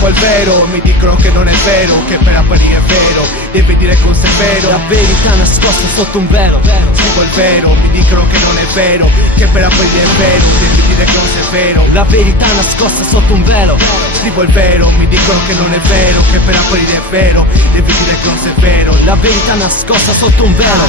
Scrivo il vero, mi dicono che non è vero, che per apparire è vero, devi dire cosa è vero. La verità nascosta sotto un velo. Scrivo il vero, mi dicono che non è vero, che per apparire è vero, devi dire cosa è vero. La verità nascosta sotto un velo. Scrivo il vero, mi dicono che non è vero, che per apparire è vero, devi dire cosa è vero. La verità nascosta sotto un velo.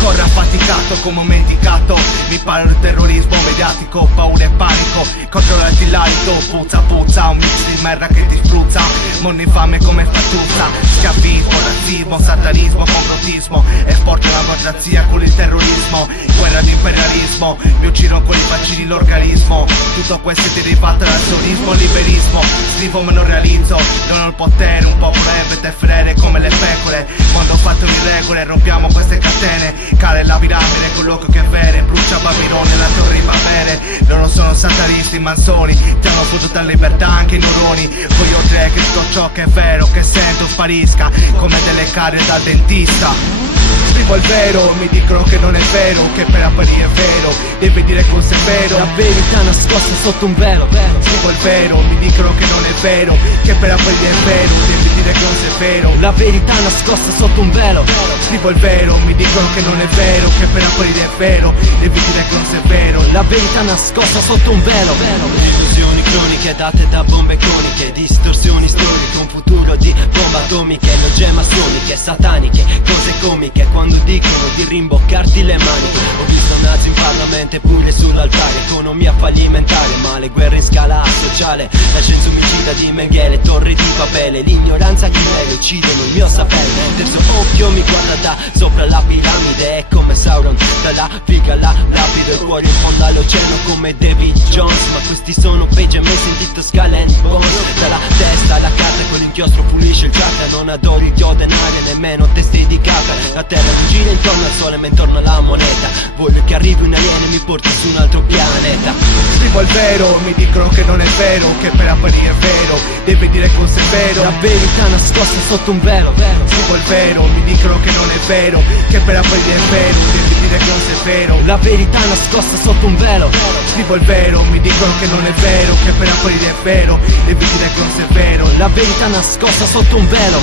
Corro affaticato come un mendicato, mi parlo di terrorismo mediatico, paura e panico, controllati l'alito, puzza puzza, un mix di merda che ti spruzza, mondo infame come fatuzza, schiavismo, razzismo, satanismo, complottismo, esporto la democrazia con il terrorismo, guerra di imperialismo, mi uccidono con i vaccini l'organismo, tutto questo è derivato dal sionismo, liberismo, scrivo ma non realizzo, non ho il potere, un popolo ebete frere come le pecore, mondo fatto di regole, rompiamo queste catene, cade la piramide con l'occhio che vere, brucia Babilone, la torre di Babele, loro sono satanisti, manzoni, ti hanno fottuto la libertà anche i neuroni, voglio tre che tutto ciò che è vero, che sento sparisca, come delle carie dal dentista. Scrivo il vero, mi dicono che non è vero, che per apparire è vero, devi dire cosa è vero. La verità nascosta sotto un velo. Scrivo il vero, mi dicono che non è vero, che per apparire è vero, devi dire cosa è vero. La verità nascosta sotto un velo. Scrivo il vero, mi dicono che non è vero, che per apparire è vero, devi dire cosa è vero. La verità nascosta sotto un velo. Illusioni croniche date da bombe croniche, distorsioni storiche, un futuro di bombe atomiche, logie massoniche, sataniche, cose comiche, quando dicono di rimboccarti le maniche. Ho visto nazi in Parlamento e pure sull'altare, economia fallimentare, male, guerra in scala sociale, la scienza omicida di Mengele, torri di Babele, l'ignoranza che me uccidono il mio sapere. Terzo occhio mi guarda da sopra la piramide, è come Sauron, dalla figa alla lapide, il cuore in fondo all'oceano come David Jones, ma questi sono page messi in dito Skull and Bones. Dalla testa alla carta con l'inchiostro pulisce il chakra, non adoro il dio denaro nemmeno testi di capra. La terra non gira intorno al sole ma intorno alla moneta, voglio che arrivi un alieno e mi porti su un altro pianeta. Scrivo il vero, mi dicono che non è vero, che per apparire è vero, devi dire cosa è vero. La verità nascosta sotto un velo. Scrivo il vero, mi dicono che non è vero, che per apparire è vero, devi dire cosa è vero. La verità nascosta sotto un velo. Scrivo il vero, mi dicono che non è vero, che per apparire è vero, devi dire cosa è vero. La verità nascosta sotto un velo.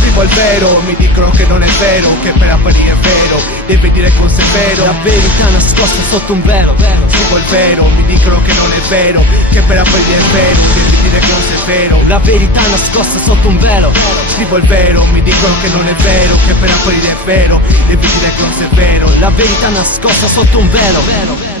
Scrivo il vero, mi dicono che non è vero, che per apparire è vero, devi dire cosa è vero. La verità nascosta sotto un velo. Scrivo il vero, mi dicono che non è vero, che per apparire è vero, devi dire cosa è vero. La verità nascosta sotto un velo. Scrivo il vero, mi dicono che non è vero, che per apparire è vero, devi dire cosa è vero. La verità nascosta sotto un velo.